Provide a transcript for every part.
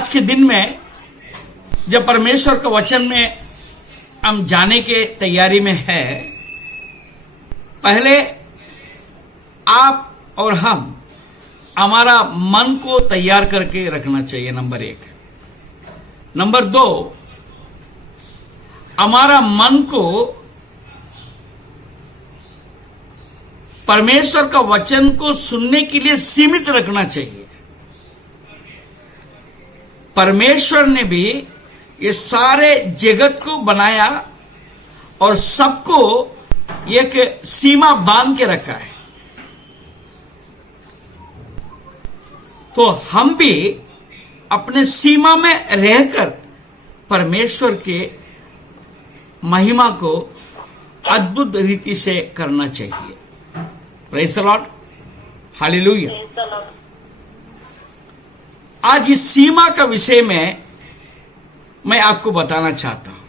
आज के दिन में जब परमेश्वर के वचन में हम जाने के तैयारी में है, पहले आप और हम हमारा मन को तैयार करके रखना चाहिए, नंबर 1। नंबर 2, हमारा मन को परमेश्वर का वचन को सुनने के लिए सीमित रखना चाहिए। परमेश्वर ने भी ये सारे जगत को बनाया और सबको एक सीमा बांध के रखा है, तो हम भी अपने सीमा में रहकर परमेश्वर के महिमा को अद्भुत रीति से करना चाहिए। Praise the Lord, hallelujah. आज इस सीमा का विषय में मैं आपको बताना चाहता हूं।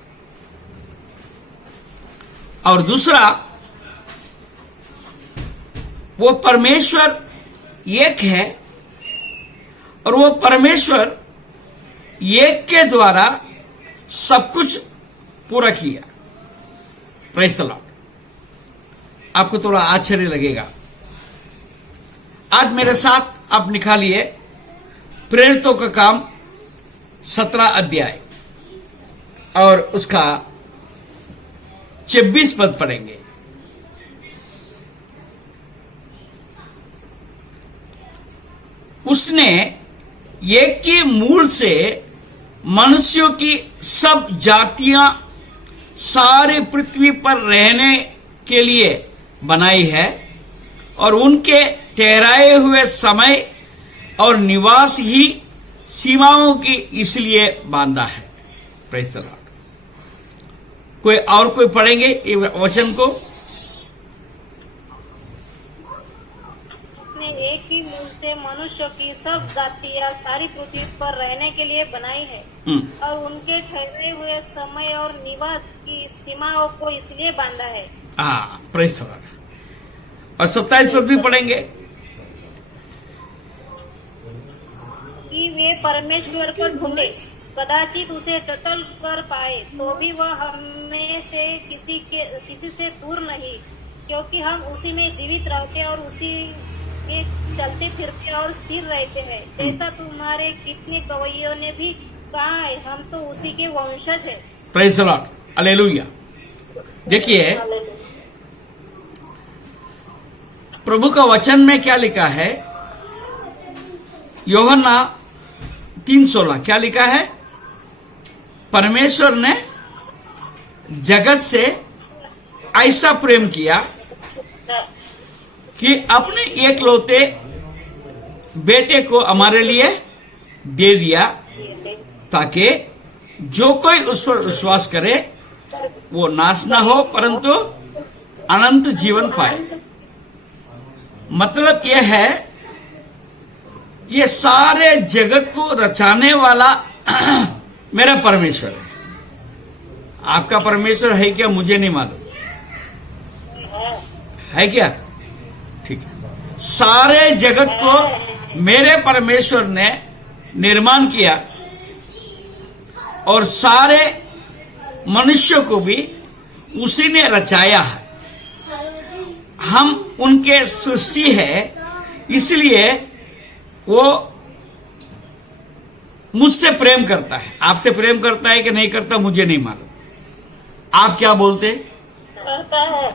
और दूसरा, वो परमेश्वर एक है और वो परमेश्वर एक के द्वारा सब कुछ पूरा किया। Praise the Lord. आपको थोड़ा आश्चर्य लगेगा। आज मेरे साथ आप निकालिए प्रेरितों का काम 17 अध्याय और उसका 26 पद पढ़ेंगे। उसने एक के मूल से मनुष्यों की सब जातियां सारी पृथ्वी पर रहने के लिए बनाई है और उनके ठहराए हुए समय और निवास ही सीमाओं की इसलिए बांधा है। Praise the Lord. कोई पढ़ेंगे ये वचन को? उसने एक ही मूल से मनुष्य की सब जातियां सारी पृथ्वी पर रहने के लिए बनाई है और उनके ठहरे हुए समय और निवास की सीमाओं को इसलिए बांधा है। Praise the Lord. और 27 पद भी पढ़ेंगे कि वे परमेश्वर को ढूंढे, कदाचित उसे टटल कर पाए, तो भी वह हमें से किसी से दूर नहीं, क्योंकि हम उसी में जीवित रहते और उसी में चलते फिरते और स्थिर रहते हैं। जैसा तुम्हारे कितने गवैयों ने भी कहा है, हम तो उसी के वंशज हैं। Praise the Lord, hallelujah. देखिए प्रभु का वचन में क्या लिखा है? यूहन्ना 3:16 क्या लिखा है? परमेश्वर ने जगत से ऐसा प्रेम किया कि अपने एकलौते बेटे को हमारे लिए दे दिया, ताकि जो कोई उस पर विश्वास करे वो नाश ना हो परंतु अनंत जीवन पाए। मतलब यह है, ये सारे जगत को रचाने वाला मेरा परमेश्वर है। आपका परमेश्वर है क्या? मुझे नहीं मालूम, है क्या? ठीक है। सारे जगत को मेरे परमेश्वर ने निर्माण किया और सारे मनुष्य को भी उसी ने रचाया है। हम उनके सृष्टि है, इसलिए वो मुझसे प्रेम करता है। आपसे प्रेम करता है कि नहीं करता मुझे नहीं मालूम। आप क्या बोलते? करता है।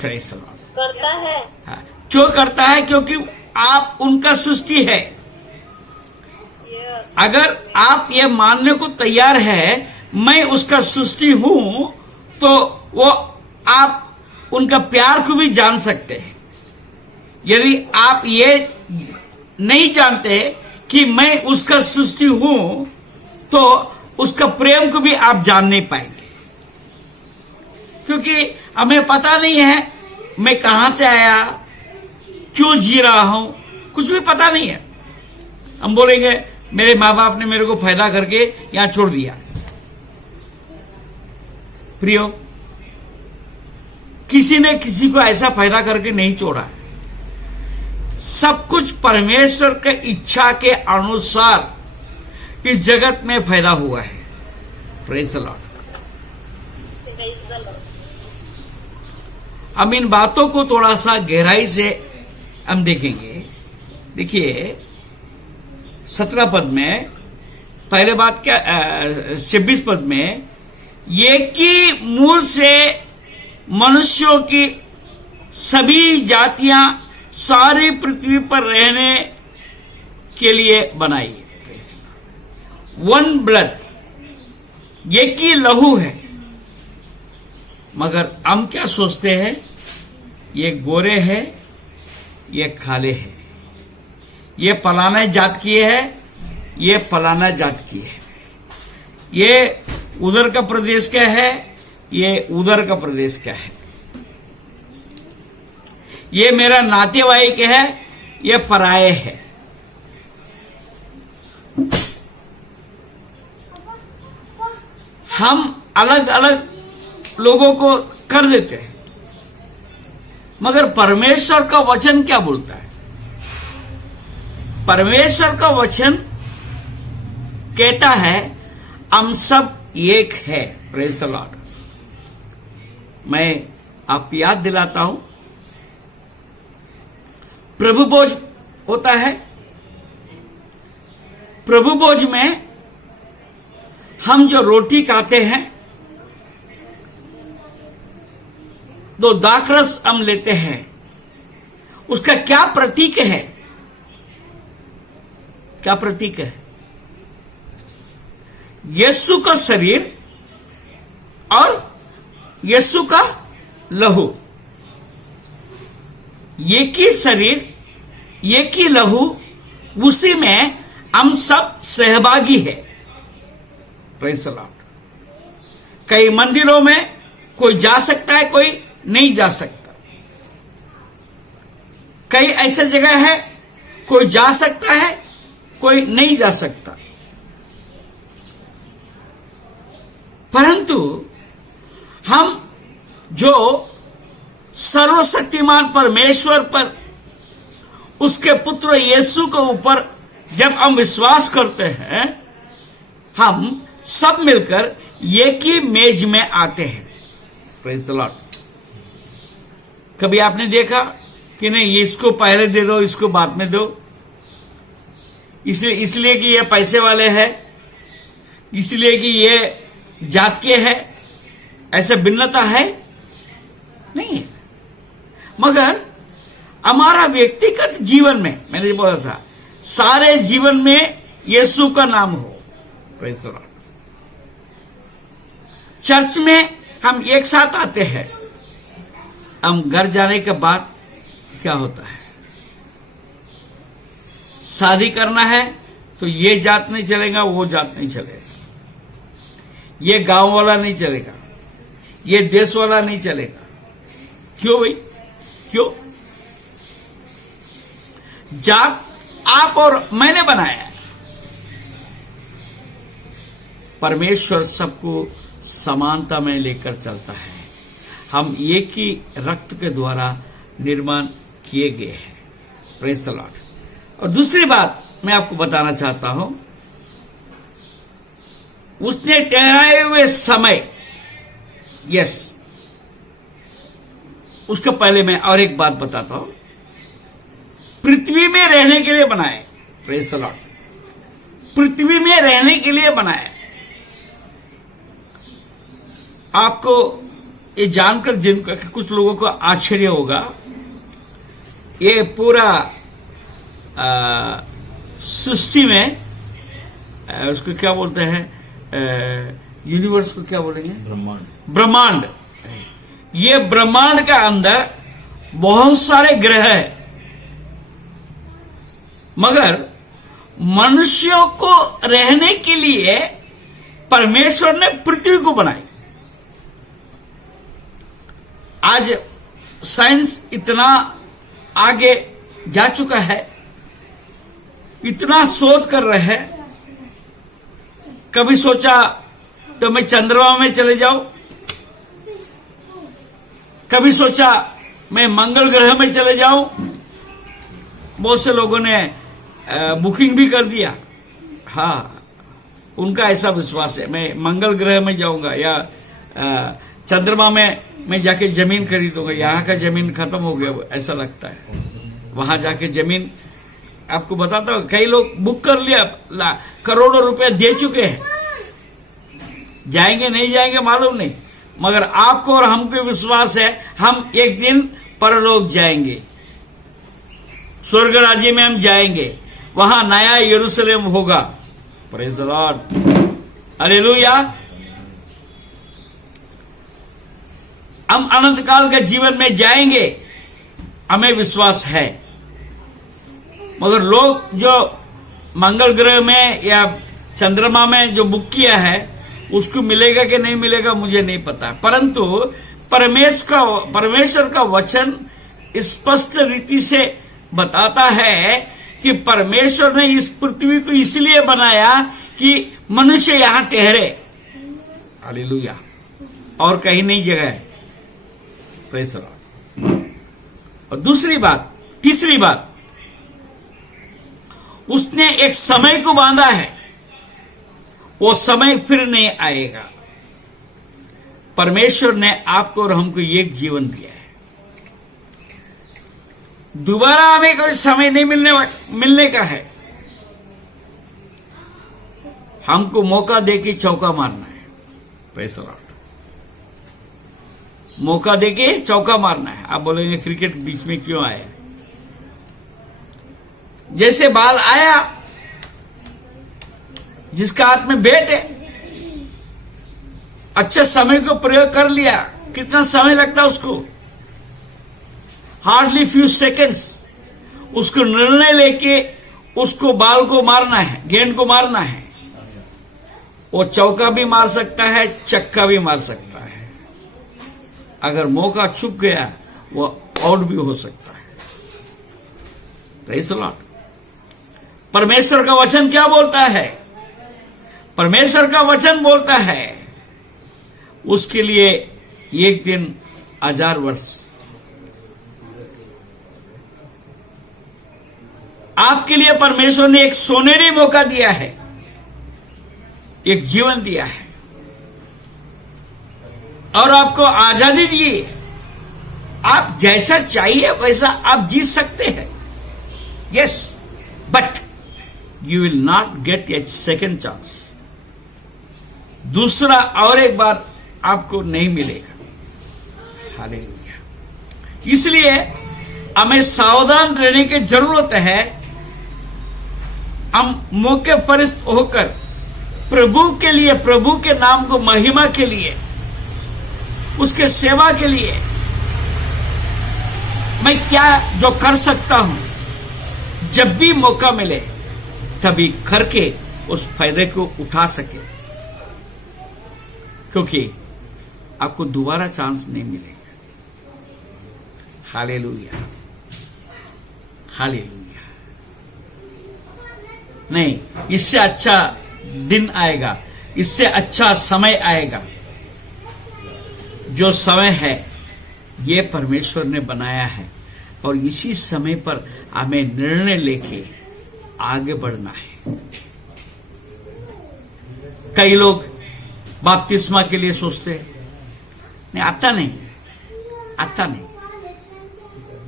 Praise the Lord. करता है। हाँ। क्यों करता है? क्योंकि आप उनका सृष्टि है। अगर आप ये मानने को तैयार है मैं उसका सृष्टि हूं, तो वो आप उनका प्यार को भी जान सकते हैं। यदि आप ये नहीं जानते कि मैं उसका सृष्टि हूं, तो उसका प्रेम को भी आप जान नहीं पाएंगे, क्योंकि हमें पता नहीं है मैं कहां से आया, क्यों जी रहा हूं, कुछ भी पता नहीं है। हम बोलेंगे मेरे माँ बाप ने मेरे को फायदा करके यहां छोड़ दिया। प्रियो, किसी ने किसी को ऐसा फायदा करके नहीं छोड़ा। सब कुछ परमेश्वर के इच्छा के अनुसार इस जगत में पैदा हुआ है। Praise the Lord. Praise the Lord. अब इन बातों को थोड़ा सा गहराई से हम देखेंगे। देखिए 17 पद में, पहले बात क्या 26 पद में, एक ही मूल से मनुष्यों की सभी जातियां सारी पृथ्वी पर रहने के लिए बनाई है। वन ब्लड, एक ही लहू है। मगर हम क्या सोचते हैं, ये गोरे है, ये काले है, ये फलाना जात की है, ये फलाना जात की है, ये उधर का प्रदेश का है, ये उधर का प्रदेश का है, ये मेरा नातेवाईक है, ये पराये है। हम अलग अलग लोगों को कर देते हैं। मगर परमेश्वर का वचन क्या बोलता है? परमेश्वर का वचन कहता है हम सब एक है। Praise the Lord. मैं आपको याद दिलाता हूं, प्रभु भोज होता है। प्रभु भोज में हम जो रोटी खाते हैं, दो दाखरस हम लेते हैं, उसका क्या प्रतीक है? क्या प्रतीक है? यीशु का शरीर और यीशु का लहू, एक ही शरीर, एक ही लहू, उसी में हम सब सहभागी है। Praise the Lord. कई मंदिरों में कोई जा सकता है, कोई नहीं जा सकता। कई ऐसे जगह है कोई जा सकता है, कोई नहीं जा सकता। परंतु हम जो सर्वशक्तिमान परमेश्वर पर, उसके पुत्र यीशु के ऊपर जब हम विश्वास करते हैं, हम सब मिलकर एक ही मेज में आते हैं। Praise the Lord. कभी आपने देखा कि नहीं, इसको पहले दे दो, इसको बाद में दो, इसलिए कि ये पैसे वाले हैं, इसलिए कि ये जात के हैं, ऐसे भिन्नता है नहीं है। मगर हमारा व्यक्तिगत जीवन में, मैंने बोला था, सारे जीवन में यीशु का नाम हो। Praise the Lord. चर्च में हम एक साथ आते हैं, हम घर जाने के बाद क्या होता है? शादी करना है तो ये जात नहीं चलेगा, वो जात नहीं चलेगा, ये गांव वाला नहीं चलेगा, ये देश वाला नहीं चलेगा। क्यों भाई? क्यों? जात आप और मैंने बनाया है। परमेश्वर सबको समानता में लेकर चलता है। हम एक ही रक्त के द्वारा निर्माण किए गए हैं। Praise the Lord. और दूसरी बात मैं आपको बताना चाहता हूं, उसने ठहराए हुए समय, यस, उसके पहले मैं और एक बात बताता हूं, पृथ्वी में रहने के लिए बनाए। Praise the Lord. पृथ्वी में रहने के लिए बनाए। आपको ये जानकर जिनका कुछ लोगों को आश्चर्य होगा, ये पूरा सृष्टि में उसको क्या बोलते हैं, यूनिवर्स को क्या बोलेंगे? ब्रह्मांड। ब्रह्मांड। ये ब्रह्मांड का अंदर बहुत सारे ग्रह है, मगर मनुष्यों को रहने के लिए परमेश्वर ने पृथ्वी को बनाई। आज साइंस इतना आगे जा चुका है, इतना शोध कर रहे हैं। कभी सोचा तो मैं चंद्रमा में चले जाऊं, कभी सोचा मैं मंगल ग्रह में चले जाऊं। बहुत से लोगों ने बुकिंग भी कर दिया। हाँ, उनका ऐसा विश्वास है, मैं मंगल ग्रह में जाऊंगा या चंद्रमा में मैं जाके जमीन खरीदूंगा, यहाँ का जमीन खत्म हो गया ऐसा लगता है। वहां जाके जमीन, आपको बताता हूं, कई लोग बुक कर लिया, करोड़ों रुपए दे चुके हैं, जाएंगे नहीं जाएंगे मालूम नहीं, मगर आपको और हमको विश्वास है हम एक दिन परलोक जाएंगे, स्वर्ग राज्य में हम जाएंगे, वहां नया यरूशलेम होगा। Praise the Lord, hallelujah. हम अनंत काल के जीवन में जाएंगे, हमें विश्वास है। मगर लोग जो मंगल ग्रह में या चंद्रमा में जो बुक किया है उसको मिलेगा कि नहीं मिलेगा मुझे नहीं पता, परंतु परमेश्वर का वचन स्पष्ट रीति से बताता है कि परमेश्वर ने इस पृथ्वी को इसलिए बनाया कि मनुष्य यहां ठहरे। हालेलुया, और कहीं नहीं जगह है। Praise the Lord. और दूसरी बात, तीसरी बात, उसने एक समय को बांधा है, वो समय फिर नहीं आएगा। परमेश्वर ने आपको और हमको एक जीवन दिया है, दोबारा हमें कोई समय नहीं मिलने का है। हमको मौका देके चौका मारना है। प्रेज़ द लॉर्ड, मौका देके चौका मारना है। आप बोलेंगे क्रिकेट बीच में क्यों आया? जैसे बाल आया, जिसका हाथ में बैट है, अच्छे समय को प्रयोग कर लिया, कितना समय लगता है उसको? Hardly few seconds. उसको निर्णय लेके उसको बाल को मारना है, गेंद को मारना है। वो चौका भी मार सकता है, चक्का भी मार सकता है। अगर मौका चूक गया वो आउट भी हो सकता है। Praise the Lord. परमेश्वर का वचन क्या बोलता है? परमेश्वर का वचन बोलता है उसके लिए एक दिन 1000 वर्ष। आपके लिए परमेश्वर ने एक सोनेरी मौका दिया है, एक जीवन दिया है और आपको आजादी दी है। आप जैसा चाहिए वैसा आप जी सकते हैं। Yes, but you will not gate A second chance. दूसरा और एक बार आपको नहीं मिलेगा। हालेलुया। इसलिए हमें सावधान रहने की जरूरत है। हम मौके फरिश्त होकर प्रभु के लिए, प्रभु के नाम को महिमा के लिए, उसके सेवा के लिए मैं क्या जो कर सकता हूं, जब भी मौका मिले तभी करके उस फायदे को उठा सके, क्योंकि आपको दोबारा चांस नहीं मिलेगा। Hallelujah, hallelujah. नहीं, इससे अच्छा दिन आएगा, इससे अच्छा समय आएगा। जो समय है ये परमेश्वर ने बनाया है और इसी समय पर हमें निर्णय लेके आगे बढ़ना है। कई लोग बपतिस्मा के लिए सोचते हैं, नहीं आता नहीं, आता नाही।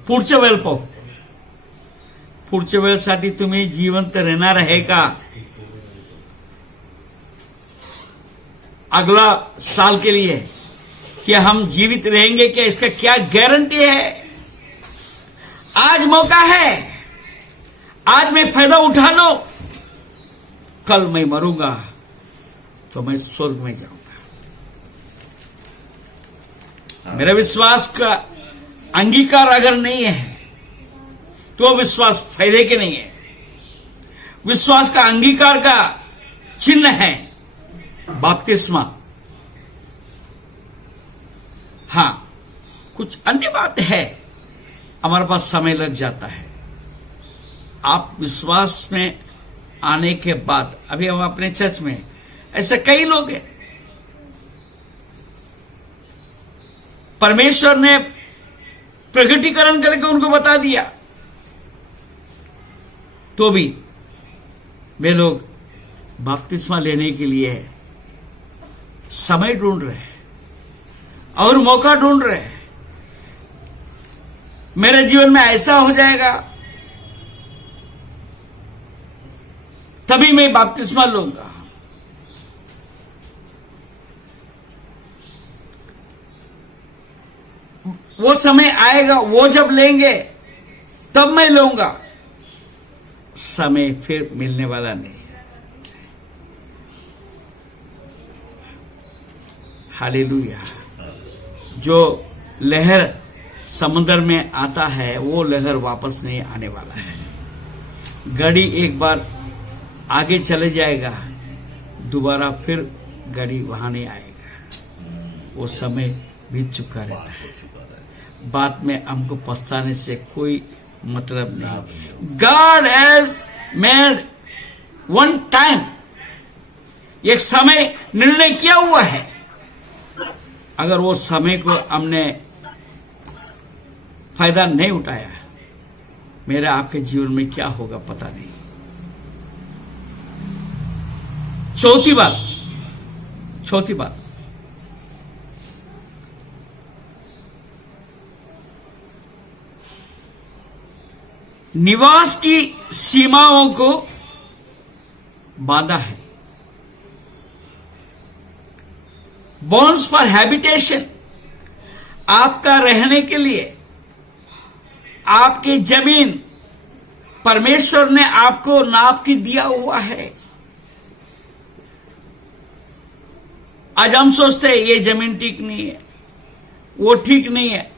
पुढच्या वेळ पाहू, पुढच्या वेळेसाठी तुम्ही जिवंत रहणार आहे का? अगला साल के लिए क्या हम जीवित रहेंगे क्या, इसका क्या गारंटी है? आज मौका है, आज मैं फायदा उठा लो, कल मैं मरूंगा तो मैं स्वर्ग में जाऊंगा। मेरा विश्वास का अंगीकार अगर नहीं है तो विश्वास फायदे के नहीं है। विश्वास का अंगीकार का चिन्ह है बपतिस्मा। हां, कुछ अन्य बात है, हमारे पास समय लग जाता है। आप विश्वास में आने के बाद, अभी हम अपने चर्च में ऐसे कई लोग हैं, परमेश्वर ने प्रकटीकरण करके उनको बता दिया, तो भी वे लोग बपतिस्मा लेने के लिए समय ढूंढ रहे हैं और मौका ढूंढ रहे हैं। मेरे जीवन में ऐसा हो जाएगा तभी मैं बपतिस्मा लूंगा। वो समय आएगा, वो जब लेंगे तब मैं लूंगा। समय फिर मिलने वाला नहीं। हालेलुया। जो लहर समुद्र में आता है वो लहर वापस नहीं आने वाला है। गाड़ी एक बार आगे चले जाएगा, दोबारा फिर गाड़ी वहां नहीं आएगा। वो समय बीत चुका रहता है। बाद में हमको पछताने से कोई मतलब नहीं। God has made one time, एक समय निर्णय किया हुआ है। अगर वो समय को हमने फायदा नहीं उठाया, मेरे आपके जीवन में क्या होगा पता नहीं। चौथी बात, निवास की सीमाओं को बांधा है। बॉन्ड्स फॉर हैबिटेशन, आपका रहने के लिए आपकी जमीन परमेश्वर ने आपको नाप के दिया हुआ है। आज हम सोचते हैं ये जमीन ठीक नहीं है, वो ठीक नहीं है,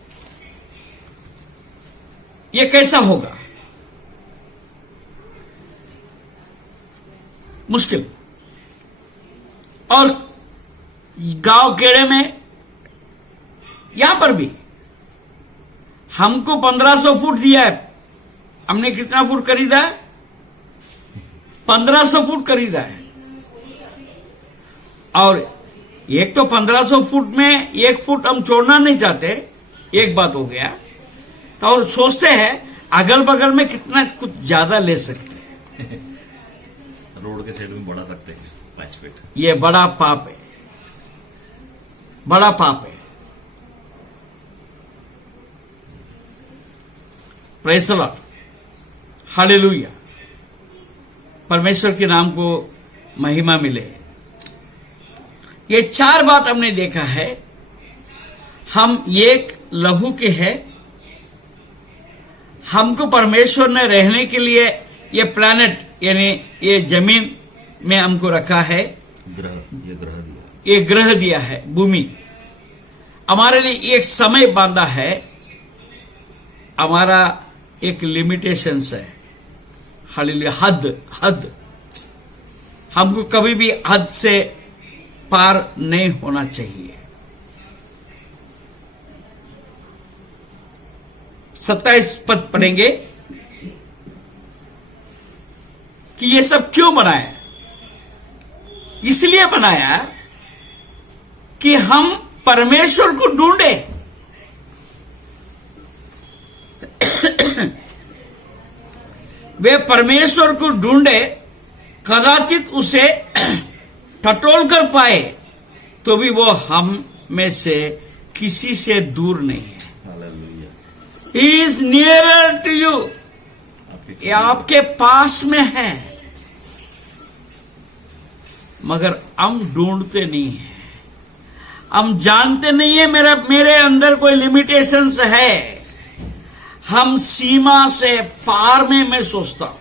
ये कैसा होगा। मुश्किल। और गांव केड़े में, यहां पर भी हमको 1500 फुट दिया है। हमने कितना फुट खरीदा है? 1500 फुट खरीदा है। और एक तो 1500 फुट में 1 फुट हम छोड़ना नहीं चाहते, एक बात हो गया। तो और सोचते हैं अगल बगल में कितना कुछ ज्यादा ले सकते हैं। रोड के साइड में बढ़ा सकते हैं 5 फीट। ये बड़ा पाप है, बड़ा पाप है। Praise the Lord, hallelujah. परमेश्वर के नाम को महिमा मिले। ये 4 बात हमने देखा है। हम एक लहू के हैं। हमको परमेश्वर ने रहने के लिए ये प्लैनेट यानी ये जमीन में हमको रखा है। ये ग्रह दिया है, भूमि हमारे लिए एक समय बांधा है। हमारा एक लिमिटेशंस है। हालेलुया। हद हमको कभी भी हद से पार नहीं होना चाहिए। 27 पद पढ़ेंगे कि ये सब क्यों बनाया। इसलिए बनाया कि हम परमेश्वर को ढूंढे। वे परमेश्वर को ढूंढे, कदाचित उसे टटोल कर पाए, तो भी वो हम में से किसी से दूर नहीं है। He is nearer to you, ये आपके पास में है, मगर हम ढूंढते नहीं है। हम जानते नहीं है मेरे अंदर कोई लिमिटेशंस है। हम सीमा से पार में मैं सोचता हूं।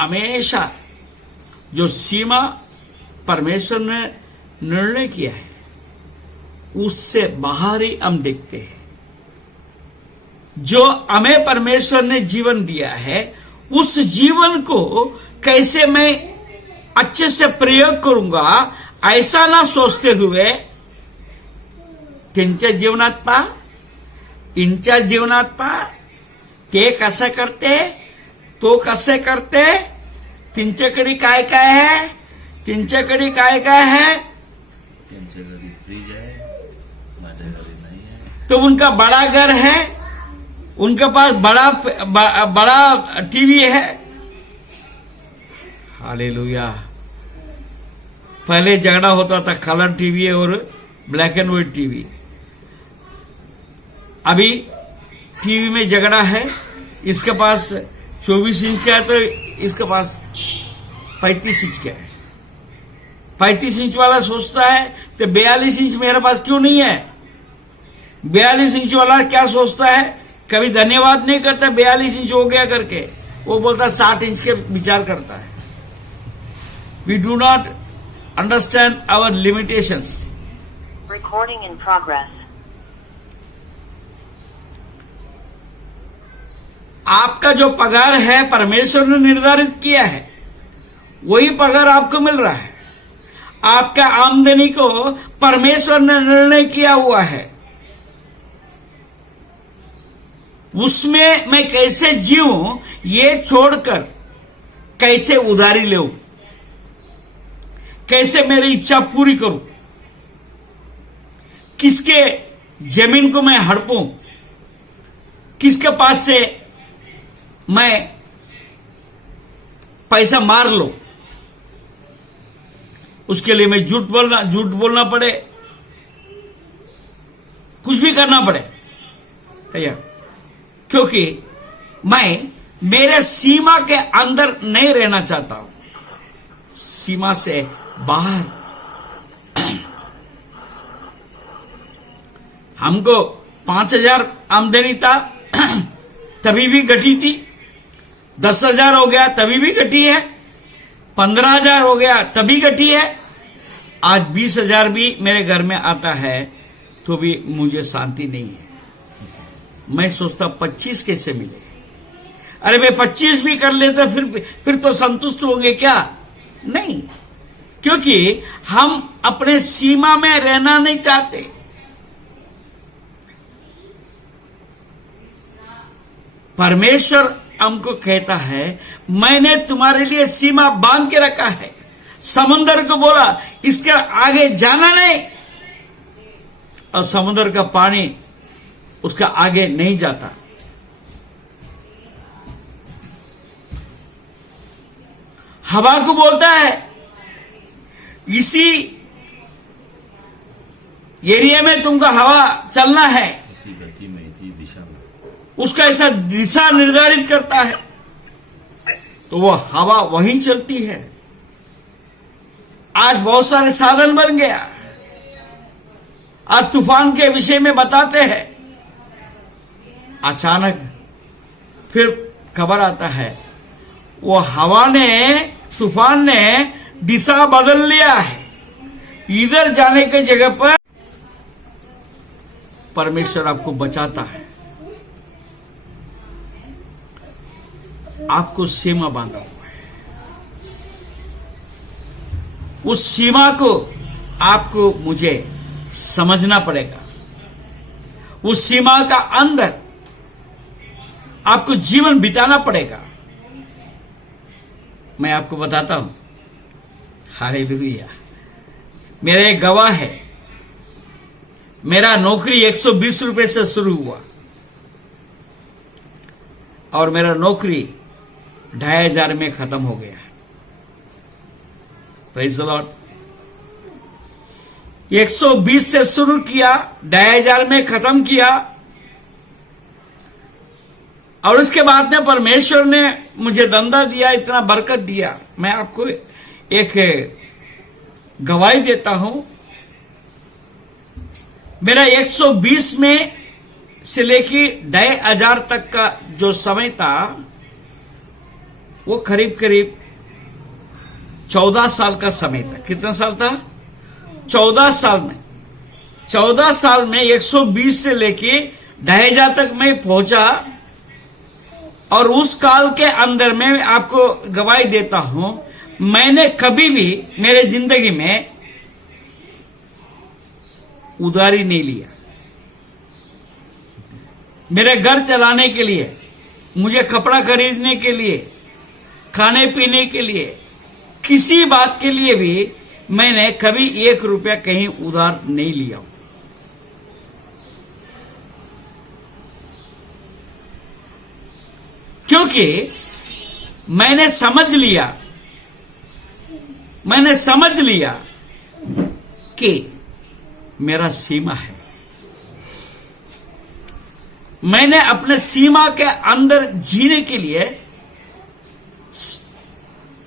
हमेशा जो सीमा परमेश्वर ने निर्णय किया है उससे बाहर ही हम देखते हैं। जो हमें परमेश्वर ने जीवन दिया है उस जीवन को कैसे मैं अच्छे से प्रयोग करूंगा, ऐसा ना सोचते हुए त्यांच्या जीवनात पहा, इंच्या जीवनात पहा, ते कसं करते, तो कसे करते, त्यांच्याकडे काय काय है, त्यांच्याकडे काय काय है। त्यांच्या घरी फ्रीज आहे, माझ्या घरी नाही आहे। तो उनका बड़ा घर है, उनके पास बड़ा टीवी है। हालेलुया। पहले झगड़ा होता था कलर टीवी और ब्लैक एंड व्हाइट टीवी। अभी टीवी में झगड़ा है, इसके पास 24 इंच का है तो इसके पास 35 इंच का है। 35 इंच वाला सोचता है तो 42 इंच मेरे पास क्यों नहीं है। 42 इंच वाला क्या सोचता है, कभी धन्यवाद नहीं करता 42 इंच हो गया करके, वो बोलता 60 इंच के विचार करता है। We do not understand our limitations. Recording in progress. आपका जो पगार है परमेश्वर ने निर्धारित किया है, वही पगार आपको मिल रहा है। आपका आमदनी को परमेश्वर ने निर्णय किया हुआ है, उसमें मैं कैसे जीऊं ये छोड़कर कैसे उधारी लूं, कैसे मेरी इच्छा पूरी करूं, किसके जमीन को मैं हड़पूं, किसके पास से मैं पैसा मार लूं, उसके लिए मैं झूठ बोलना पड़े, कुछ भी करना पड़े भैया, क्योंकि मैं मेरे सीमा के अंदर नहीं रहना चाहता हूं, सीमा से बाहर। हमको 5,000 आमदनी था तभी भी घटी थी, 10,000 हो गया तभी भी घटी है, 15,000 हो गया तभी घटी है, आज 20,000 भी मेरे घर में आता है तो भी मुझे शांति नहीं है। मैं सोचता 25 कैसे मिले। अरे भाई 25 भी कर लेते फिर तो संतुष्ट होंगे क्या? नहीं, क्योंकि हम अपने सीमा में रहना नहीं चाहते। परमेश्वर हमको कहता है मैंने तुम्हारे लिए सीमा बांध के रखा है। समुद्र को बोला इसके आगे जाना नहीं, और समुद्र का पानी उसका आगे नहीं जाता। हवा को बोलता है इसी एरिया में तुमको हवा चलना है, इसी गति में, इसी दिशा में, उसका ऐसा दिशा निर्धारित करता है तो वो हवा वहीं चलती है। आज बहुत सारे साधन बन गया, आज तूफान के विषय में बताते हैं, अचानक फिर खबर आता है वो हवा ने, तूफान ने दिशा बदल लिया है, इधर जाने के जगह पर परमेश्वर आपको बचाता है। आपको सीमा बांधा हुआ है, उस सीमा को आपको मुझे समझना पड़ेगा। उस सीमा का अंदर आपको जीवन बिताना पड़ेगा। मैं आपको बताता हूं, हालेलुया, मेरा एक गवाह है। मेरा नौकरी 120 रुपए से शुरू हुआ और मेरा नौकरी 2,500 में खत्म हो गया। Praise the Lord. 120 से शुरू किया, 2,500 में खत्म किया, और उसके बाद में परमेश्वर ने मुझे धंधा दिया, इतना बरकत दिया। मैं आपको एक गवाही देता हूं। मेरा 120 में से लेके 2,500 तक का जो समय था वो करीब करीब 14 साल का समय था। कितना साल था? 14 साल में 120 से लेके 2,500 तक मैं पहुंचा। और उस काल के अंदर मैं आपको गवाही देता हूं, मैंने कभी भी मेरे जिंदगी में उधारी नहीं लिया। मेरे घर चलाने के लिए, मुझे कपड़ा खरीदने के लिए, खाने पीने के लिए, किसी बात के लिए भी मैंने कभी 1 रुपया कहीं उधार नहीं लिया। क्योंकि मैंने समझ लिया मैंने समझ लिया कि मेरा सीमा है। मैंने अपने सीमा के अंदर जीने के लिए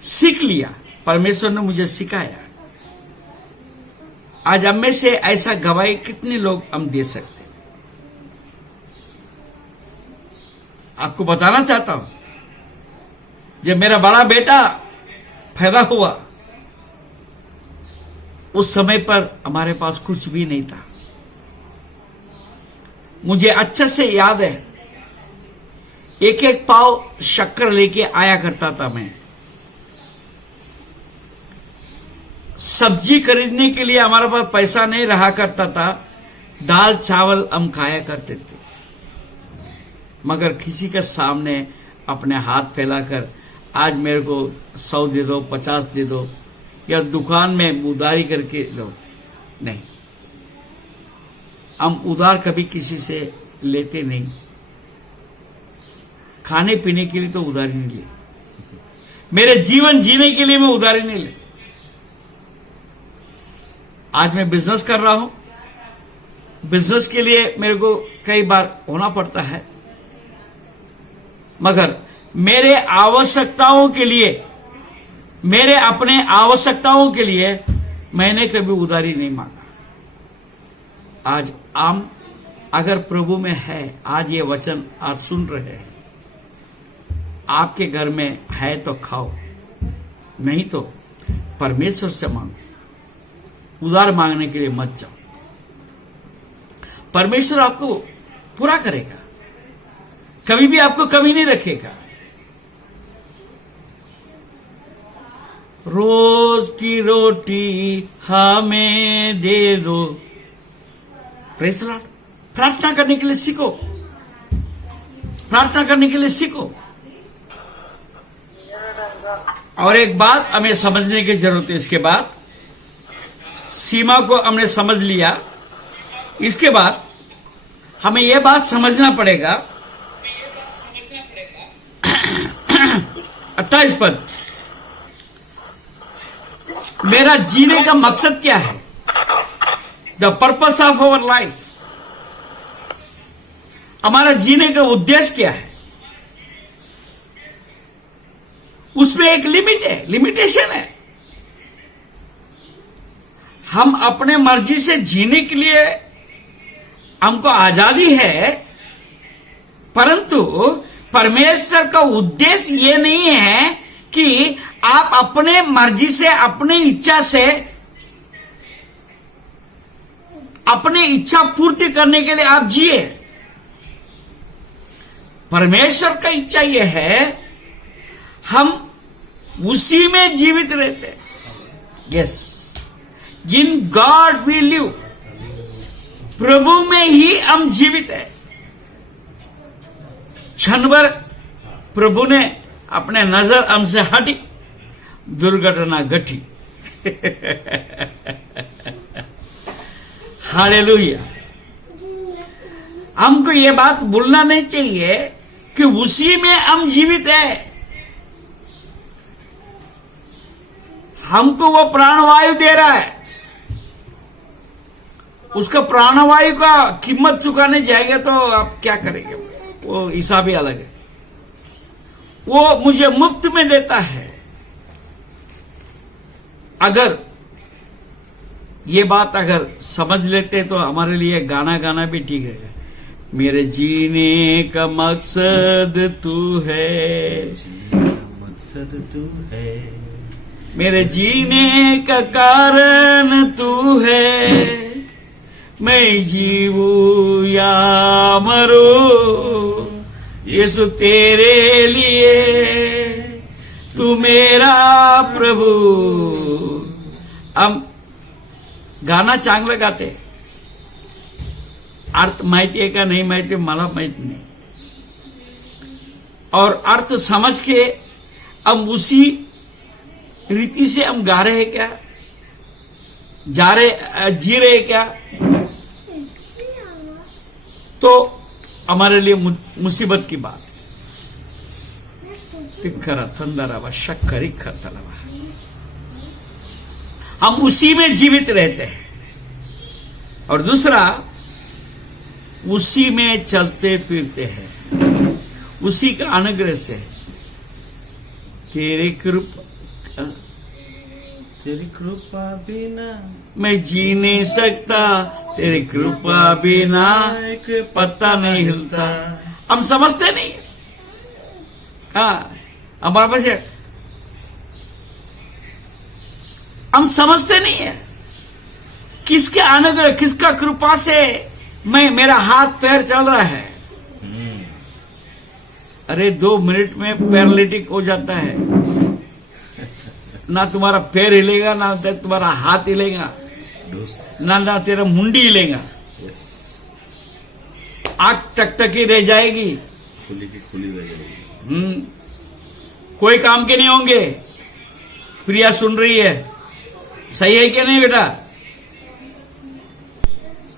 सीख लिया। परमेश्वर ने मुझे सिखाया। आज हम में से ऐसा गवाही कितने लोग हम दे सकते हैं? आपको बताना चाहता हूं, जब मेरा बड़ा बेटा पैदा हुआ, उस समय पर हमारे पास कुछ भी नहीं था। मुझे अच्छे से याद है, एक एक पाव शक्कर लेके आया करता था मैं। सब्जी खरीदने के लिए हमारे पास पैसा नहीं रहा करता था, दाल चावल हम खाया करते थे। मगर किसी के सामने अपने हाथ फैलाकर आज मेरे को 100 दे दो, 50 दे दो, या दुकान में उधारी करके लो, नहीं। हम उधार कभी किसी से लेते नहीं। खाने पीने के लिए तो उधारी नहीं ली। मेरे जीवन जीने के लिए मैं उधारी नहीं ली। आज मैं बिजनेस कर रहा हूं। बिजनेस के लिए मेरे को कई बार होना पड़ता है, मगर मेरे आवश्यकताओं के लिए, मेरे अपने आवश्यकताओं के लिए मैंने कभी उधारी नहीं मांगा। आज हम अगर प्रभु में है, आज ये वचन आज सुन रहे हैं, आपके घर में है तो खाओ, नहीं तो परमेश्वर से मांगो। उधार मांगने के लिए मत जाओ। परमेश्वर आपको पूरा करेगा, कभी भी आपको कमी नहीं रखेगा। रोज की रोटी हमें दे दो। Praise the Lord. प्रार्थना करने के लिए सीखो, प्रार्थना करने के लिए सीखो। और एक बात हमें समझने की जरूरत है। इसके बाद सीमा को हमने समझ लिया, इसके बाद हमें यह बात समझना पड़ेगा। 28 पद, मेरा जीने का मकसद क्या है? The purpose of our life. हमारा जीने का उद्देश्य क्या है? उसमें एक लिमिट है, लिमिटेशन है। हम अपने मर्जी से जीने के लिए हमको आजादी है, परंतु परमेश्वर का उद्देश्य ये नहीं है कि आप अपने मर्जी से, अपनी इच्छा से, अपनी इच्छा पूर्ति करने के लिए आप जिए। परमेश्वर का इच्छा यह है हम उसी में जीवित रहते। Yes, in God we live. प्रभु में ही हम जीवित है। क्षण भर प्रभु ने अपने नजर हमसे हटी, दुर्घटना घटी। हालेलुया। हमको ये बात भूलना नहीं चाहिए कि उसी में हम जीवित है। हमको वो प्राणवायु दे रहा है, उसका प्राणवायु का कीमत चुकाने जाएंगे तो आप क्या करेंगे? वो हिसाब ही अलग है। वो मुझे मुफ्त में देता है। अगर ये बात अगर समझ लेते तो हमारे लिए गाना गाना भी ठीक है। मेरे जीने का मकसद तू है, मकसद तू है, मेरे जीने का कारण तू है। मैं जीवू या मरो यीशु तेरे लिए, तू मेरा प्रभू। हम गाणं चांगलं गाते, अर्थ माहिती आहे का नहीं माहिती मला माहित नहीं, और अर्थ समझ के हम उसी रीति से हम गा रहे हैं क्या, जी रहे क्या, तो हमारे लिए मुसीबत की बात है। तिखरा थंदरावा शक्करी खतलावा। हम उसी में जीवित रहते हैं, और दूसरा उसी में चलते फिरते हैं, उसी का अनुग्रह से। तेरी कृपा बिना मैं जी नहीं सकता, तेरी कृपा बिना एक पत्ता नहीं हिलता। हम समझते नहीं। हाँ, हमारे पास हम समझते नहीं है किसके अनुग्रह, किसका कृपा से मेरा हाथ पैर चल रहा है। अरे 2 मिनट में पैरालिटिक हो जाता है, ना तुम्हारा पैर हिलेगा, ना तुम्हारा हाथ हिलेगा, ना तेरा मुंडी हिलेगा, आंख टकटकी रह जाएगी, खुली की खुली रह जाएगी। कोई काम के नहीं होंगे। प्रिया सुन रही है, सही है क्या नहीं बेटा?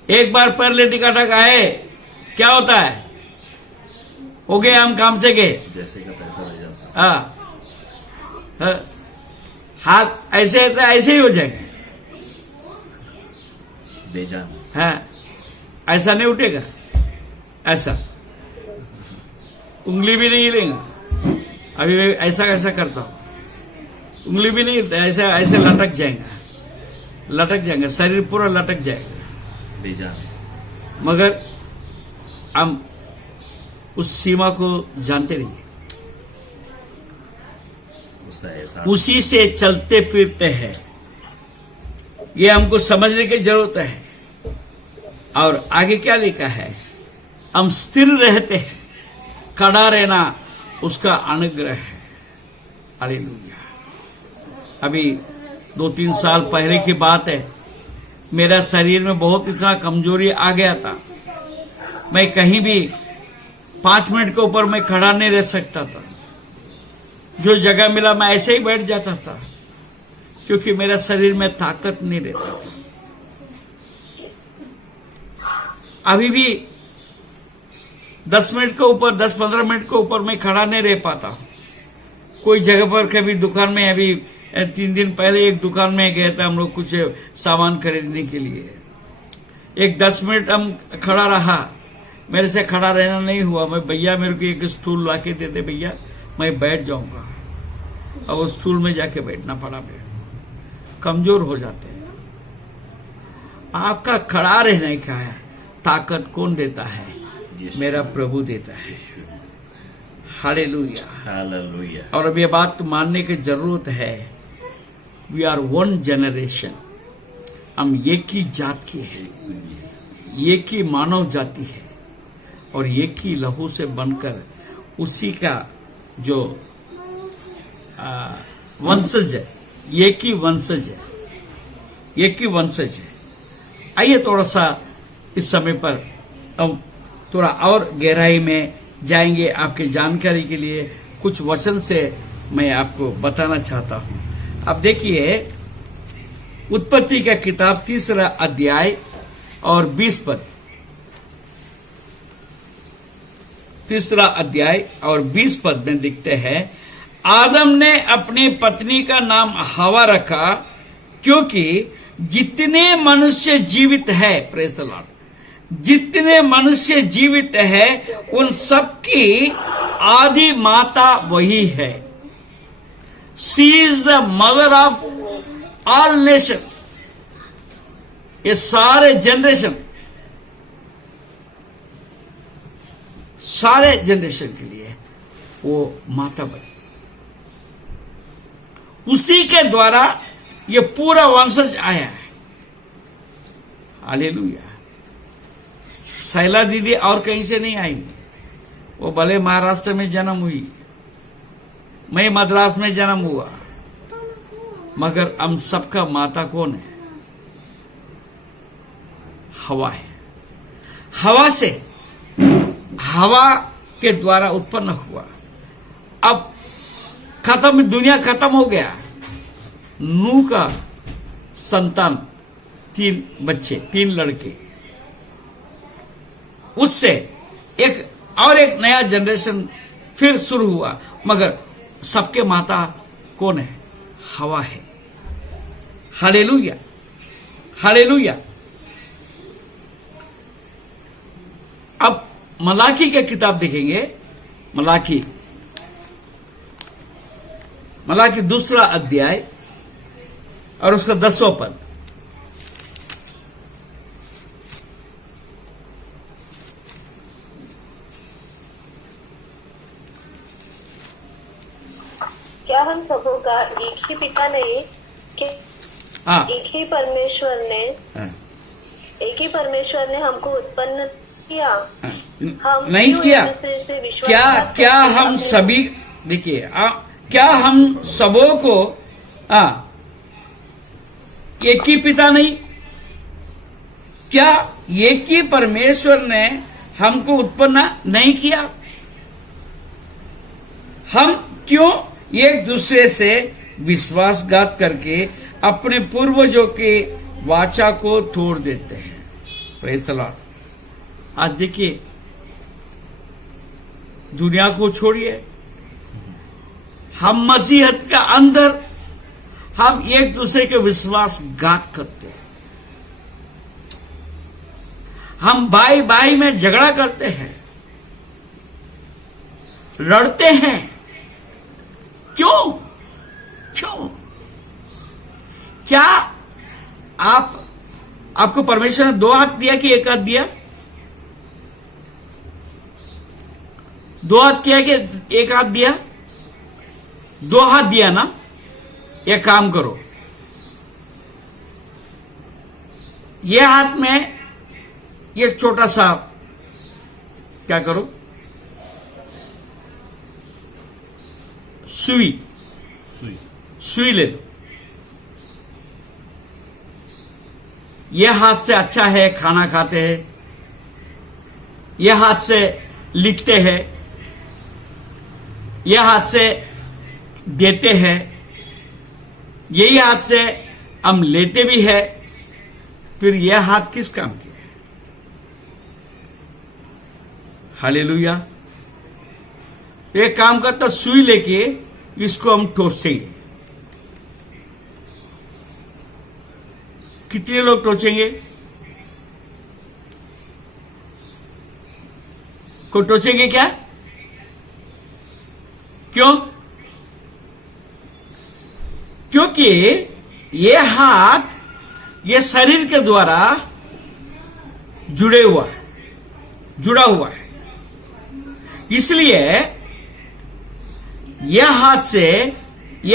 एक बार पैरालिटिक अटैक आए क्या होता है? हो गए, हम काम से गए, जैसे का तैसा रह जाता। हाँ, हाथ ऐसे है तो ऐसे ही हो जाएगा, बेजान। हाँ, ऐसा नहीं उठेगा, ऐसा उंगली भी नहीं हिलेगा। अभी मैं ऐसा कैसा करता हूं, उंगली भी नहीं हिलता, ऐसे ऐसे लटक जाएगा, शरीर पूरा लटक जाएगा, बेजान। मगर हम उस सीमा को जानते नहीं, उसका एहसास उसी से चलते फिरते हैं। ये हमको समझने की जरूरत है। और आगे क्या लिखा है? हम स्थिर रहते हैं, खड़ा रहना उसका अनुग्रह है। हालेलुया। अभी 2-3 साल पहले की बात है, मेरा शरीर में बहुत इतना कमजोरी आ गया था, मैं कहीं भी 5 मिनट के ऊपर मैं खड़ा नहीं रह सकता था। जो जगह मिला मैं ऐसे ही बैठ जाता था, क्योंकि मेरा शरीर में ताकत नहीं रहता था। अभी भी 10 मिनट के ऊपर, 10-15 मिनट के ऊपर मैं खड़ा नहीं रह पाता। कोई जगह पर कभी दुकान में, अभी 3 दिन पहले एक दुकान में गए थे हम लोग कुछ सामान खरीदने के लिए। एक 10 मिनट हम खड़ा रहा, मेरे से खड़ा रहना नहीं हुआ। मैं, भैया मेरे को एक स्टूल लाके देते, भैया मैं बैठ जाऊंगा। अब उस स्टूल में जाके बैठना पड़ा। मैं कमजोर हो जाते हैं। आपका खड़ा रहने का है ताकत कौन देता है? मेरा प्रभु देता है। Hallelujah, hallelujah. और अब ये बात मानने की जरूरत है। वी आर वन जनरेशन, हम एक ही जात के हैं, एक ही मानव जाति है, और एक ही लहू से बनकर उसी का जो वंशज है, एक ही वंशज है, एक ही वंशज है। आइए थोड़ा सा इस समय पर हम थोड़ा और गहराई में जाएंगे। आपके जानकारी के लिए कुछ वचन से मैं आपको बताना चाहता हूं। अब देखिए, उत्पत्ति का किताब 3 अध्याय और 20 पद। 3 अध्याय और 20 पद में दिखते हैं, आदम ने अपनी पत्नी का नाम हवा रखा, क्योंकि जितने मनुष्य जीवित है, प्रेज़ द लॉर्ड, जितने मनुष्य जीवित है उन सबकी आदि माता वही है। She is the mother of all nation. ये सारे जनरेशन, सारे जनरेशन के लिए वो माता बनी। उसी के द्वारा ये पूरा वंशज आया है। हालेलुया। शैला दीदी और कहीं से नहीं आई, वो भले महाराष्ट्र में जन्म हुई, मैं मद्रास में जन्म हुआ, मगर हम सबका माता कौन है? हवा है। हवा से, हवा के द्वारा उत्पन्न हुआ। अब खत्म, दुनिया खत्म हो गया। नूह का संतान 3 बच्चे, 3 लड़के, उससे एक और एक नया जनरेशन फिर शुरू हुआ, मगर सबके माता कौन है? हवा है। Hallelujah, hallelujah. अब मलाकी का किताब देखेंगे। मलाकी दूसरा अध्याय और उसका 10वां पद। क्या हम सबों का एक ही पिता नहीं कि हाँ, एक ही परमेश्वर ने हमको उत्पन्न किया? हम नहीं क्यों किया। एक दूसरे से विश्वास क्या हम सभी, देखिए, क्या हम सबों को एक ही पिता नहीं? क्या एक ही परमेश्वर ने हमको उत्पन्न नहीं किया? हम क्यों एक दूसरे से विश्वासघात करके अपने पूर्वजों के वाचा को तोड़ देते हैं? Praise the Lord. आज देखिए, दुनिया को छोड़िए, हम मसीहत का अंदर हम एक दूसरे के विश्वासघात करते हैं। हम भाई भाई में झगड़ा करते हैं, लड़ते हैं। क्यों? क्या आपको परमेश्वर ने 2 हाथ दिया कि 1 हाथ दिया? 2 हाथ किया कि 1 हाथ दिया? 2 हाथ दिया ना। एक काम करो, ये हाथ में एक छोटा सा, क्या करो, सुई ले लो। ये हाथ से अच्छा है खाना खाते हैं, ये हाथ से लिखते हैं, ये हाथ से देते हैं, यही हाथ से हम लेते भी है। फिर यह हाथ किस काम के है? हालेलुया। एक काम करता, सुई लेके इसको हम टोचेंगे। कितने लोग टोचेंगे? को टोचेंगे क्या? क्यों? क्योंकि ये हाथ ये शरीर के द्वारा जुड़ा हुआ है। इसलिए यह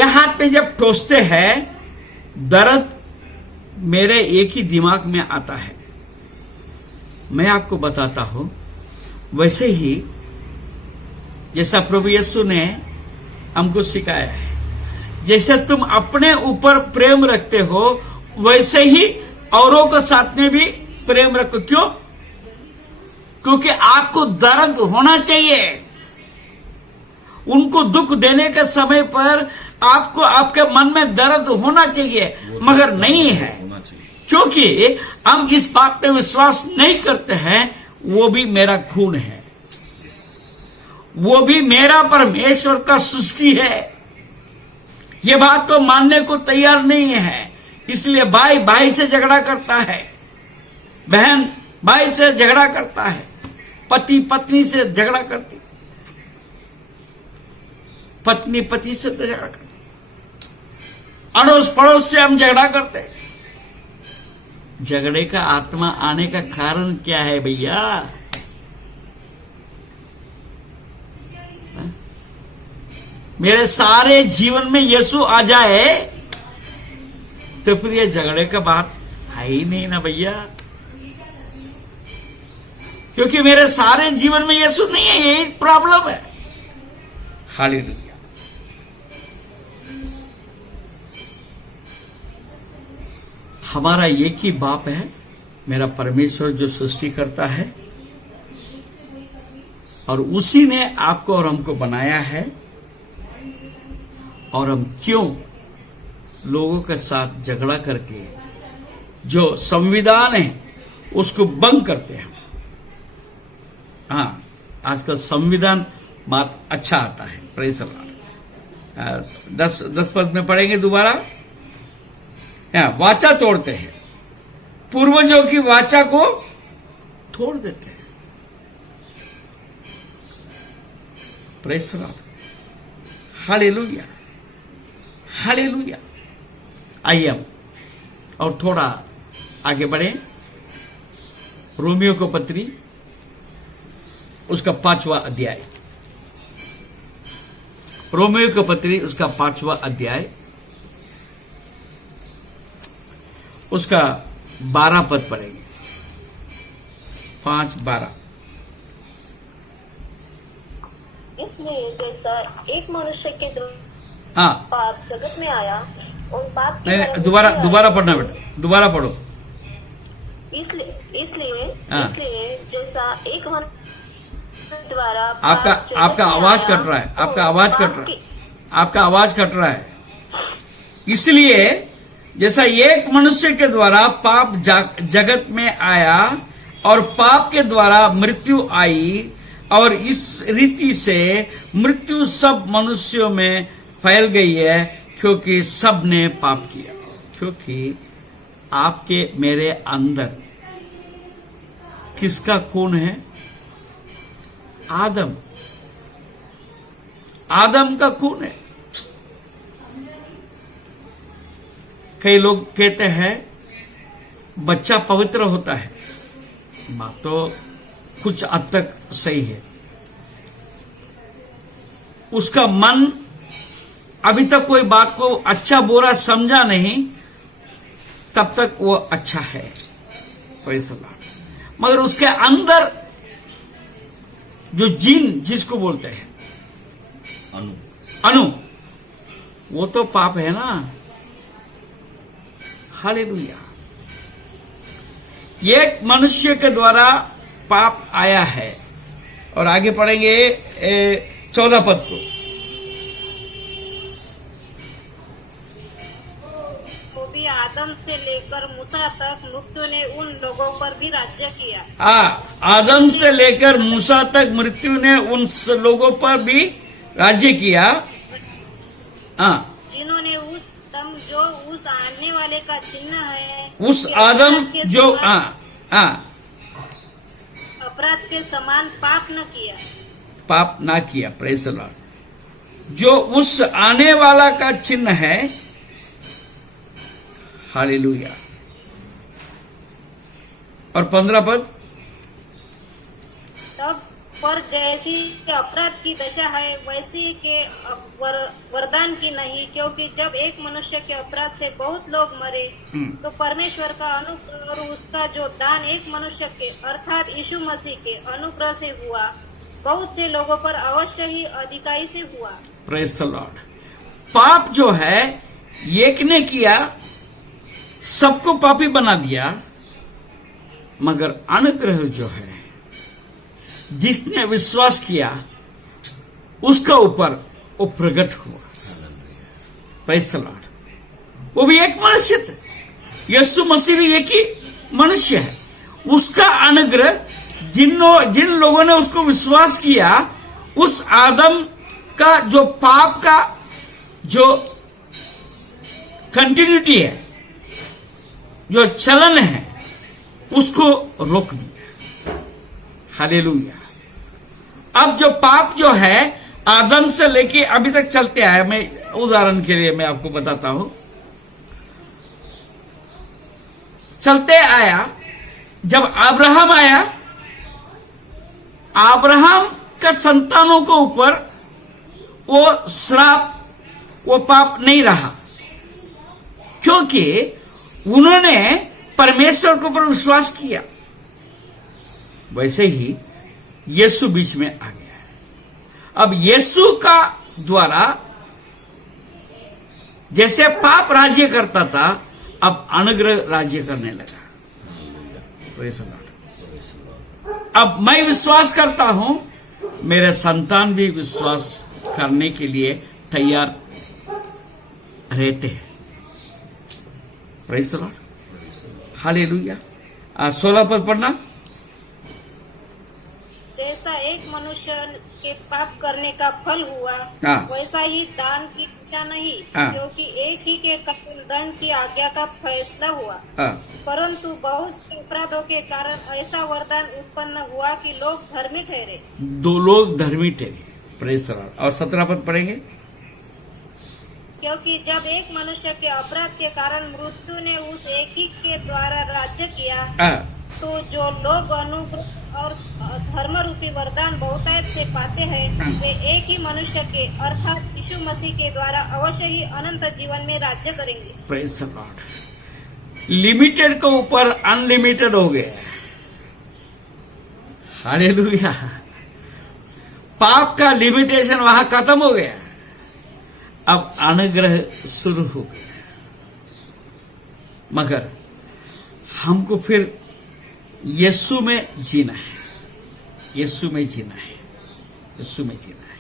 हाथ पे जब ठोसते हैं, दर्द मेरे एक ही दिमाग में आता है। मैं आपको बताता हूं, वैसे ही जैसा प्रभु यीशु ने हमको सिखाया है, जैसे तुम अपने ऊपर प्रेम रखते हो, वैसे ही औरों के साथ में भी प्रेम रखो। क्यों? क्योंकि आपको दर्द होना चाहिए। उनको दुख देने के समय पर आपको आपके मन में दर्द होना चाहिए, मगर नहीं है, क्योंकि हम इस बात पे विश्वास नहीं करते हैं। वो भी मेरा खून है, वो भी मेरा परमेश्वर का सृष्टि है। ये बात को मानने को तैयार नहीं है। इसलिए भाई भाई से झगड़ा करता है, बहन भाई से झगड़ा करता है, पति पत्नी से झगड़ा करती, पत्नी पति से झगड़ा करती, अड़ोस पड़ोस से हम झगड़ा करते हैं। झगड़े का आत्मा आने का कारण क्या है भैया? मेरे सारे जीवन में यीशु आ जाए तो फिर ये झगड़े का बात है ही नहीं ना भैया, क्योंकि मेरे सारे जीवन में यीशु नहीं है। यही प्रॉब्लम है। हालेलुया। हमारा एक ही बाप है, मेरा परमेश्वर, जो सृष्टि करता है, और उसी ने आपको और हमको बनाया है। और हम क्यों लोगों के साथ झगड़ा करके जो संविधान है उसको भंग करते हैं? हाँ, आजकल संविधान बात अच्छा आता है। Praise the Lord. 10 पद में पढ़ेंगे दोबारा। वाचा तोड़ते हैं, पूर्वजों की वाचा को तोड़ देते हैं। Praise the Lord, hallelujah, hallelujah. आइए हम और थोड़ा आगे बढ़े। रोमियो को पत्री उसका 5वां अध्याय, रोमियो को पत्री उसका 5वां अध्याय, उसका 12 पद पढ़ेंगे। 5:12। इसलिए जैसा एक मनुष्य के द्वारा हाँ, पाप जगत में आया और पाप के कारण दोबारा मृत्यु आई। दोबारा पढ़ना बेटा, दोबारा पढ़ो। इसलिए इसलिए हाँ। इसलिए जैसा एक मनुष्य द्वारा आपका पाप जगत आपका में आवाज आया, कट रहा है, तो आपका आवाज पाप कट रहा की- है, आपका आवाज कट रहा है। इसलिए जैसा एक मनुष्य के द्वारा पाप जगत में आया और पाप के द्वारा मृत्यु आई, और इस रीति से मृत्यु सब मनुष्यों में फैल गई है, क्योंकि सब ने पाप किया। क्योंकि आपके मेरे अंदर किसका खून है? आदम, आदम का खून है। कई लोग कहते हैं बच्चा पवित्र होता है, बात तो कुछ हद तक सही है। उसका मन अभी तक कोई बात को अच्छा बुरा समझा नहीं, तब तक वो अच्छा है, प्रेज़ द लॉर्ड। मगर उसके अंदर जो जीन जिसको बोलते हैं अनु अनु, वो तो पाप है ना। हालेलुया। एक मनुष्य के द्वारा पाप आया है। और आगे पढ़ेंगे 14 पद को। तो भी आदम से लेकर मूसा तक मृत्यु ने उन लोगों पर भी राज्य किया आदम से लेकर मूसा तक मृत्यु ने उन लोगों पर भी राज्य किया। जिन्होंने उस दम जो उस आने वाले का चिन्ह है, उस के आदम अपराध के जो समान- अपराध के समान पाप न किया। पाप ना किया, प्रेज़ द लॉर्ड। जो उस आने वाला का चिन्ह है, हालेलुया। और 15 पद, तब पर जैसी अपराध की दशा है वैसी के वरदान की नहीं, क्योंकि जब एक मनुष्य के अपराध से बहुत लोग मरे तो परमेश्वर का अनुग्रह और उसका जो दान एक मनुष्य के अर्थात यीशु मसीह के अनुग्रह से हुआ, बहुत से लोगों पर अवश्य ही अधिकाई से हुआ। Praise the Lord. पाप जो है एक ने किया, सबको पापी बना दिया, मगर अनुग्रह जो है जिसने विश्वास किया उसका ऊपर वो प्रकट हुआ। Praise the Lord. वो भी एक मनुष्य थे, यीशु मसीह भी एक ही मनुष्य है। उसका अनुग्रह जिन लोगों ने उसको विश्वास किया, उस आदम का जो पाप का जो कंटिन्यूटी है, जो चलन है, उसको रोक दिया। हालेलुया। अब जो पाप जो है आदम से लेके अभी तक चलते आया, मैं उदाहरण के लिए मैं आपको बताता हूं, चलते आया। जब अब्राहम आया, अब्राहम का संतानों के ऊपर वो श्राप, वो पाप नहीं रहा, क्योंकि उन्होंने परमेश्वर के ऊपर विश्वास किया। वैसे ही यीशु बीच में आ गया है। अब यीशु का द्वारा जैसे पाप राज्य करता था, अब अनुग्रह राज्य करने लगा। Praise the Lord. अब मैं विश्वास करता हूं, मेरे संतान भी विश्वास करने के लिए तैयार रहते हैं। Praise the Lord, hallelujah. 16 पद पढ़ना। जैसा एक मनुष्य के पाप करने का फल हुआ, हाँ। वैसा ही दान की इच्छा नहीं, हाँ। क्योंकि एक ही के कारण दंड की आज्ञा का फैसला हुआ। हाँ, परंतु बहुत से अपराधों के कारण ऐसा वरदान उत्पन्न हुआ कि लोग धर्मी ठहरे। 2 लोग धर्मी ठहरे। Praise the Lord. और 17 पद पढ़ेंगे। क्योंकि जब एक मनुष्य के अपराध के कारण मृत्यु ने उस एक ही के द्वारा राज्य किया, हाँ, तो जो लोग अनुग्रह और धर्म रूपी वरदान बहुतायत से पाते हैं, वे एक ही मनुष्य के अर्थात यीशु मसीह के द्वारा अवश्य ही अनंत जीवन में राज्य करेंगे। Praise the Lord. लिमिटेड के ऊपर अनलिमिटेड हो गया। हालेलुया। पाप का लिमिटेशन वहां खत्म हो गया, अब अनुग्रह शुरू हो गया। मगर हमको फिर यीशु में जीना है, यीशु में जीना है, यीशु में जीना है।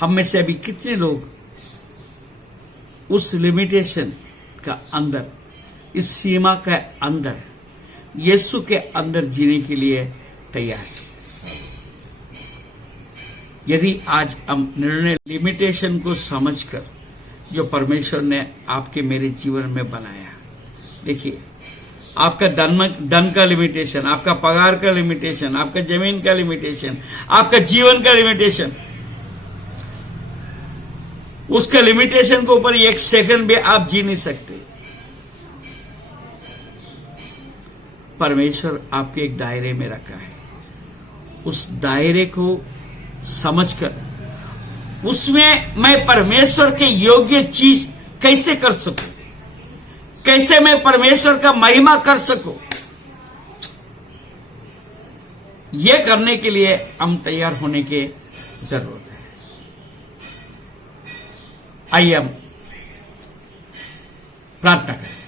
हम में से अभी कितने लोग उस लिमिटेशन का अंदर, इस सीमा के अंदर, यीशु के अंदर जीने के लिए तैयार हैं? यदि आज हम निर्णय लिमिटेशन को समझकर जो परमेश्वर ने आपके मेरे जीवन में बनाया, देखिए आपका धन का लिमिटेशन, आपका पगार का लिमिटेशन, आपका जमीन का लिमिटेशन, आपका जीवन का लिमिटेशन, उसका लिमिटेशन के ऊपर 1 सेकंड भी आप जी नहीं सकते। परमेश्वर आपके एक दायरे में रखा है, उस दायरे को समझकर उसमें मैं परमेश्वर के योग्य चीज कैसे कर सकूं, कैसे मैं परमेश्वर का महिमा कर सकूं, यह करने के लिए हम तैयार होने की जरूरत है। आइए हम प्रार्थना करें।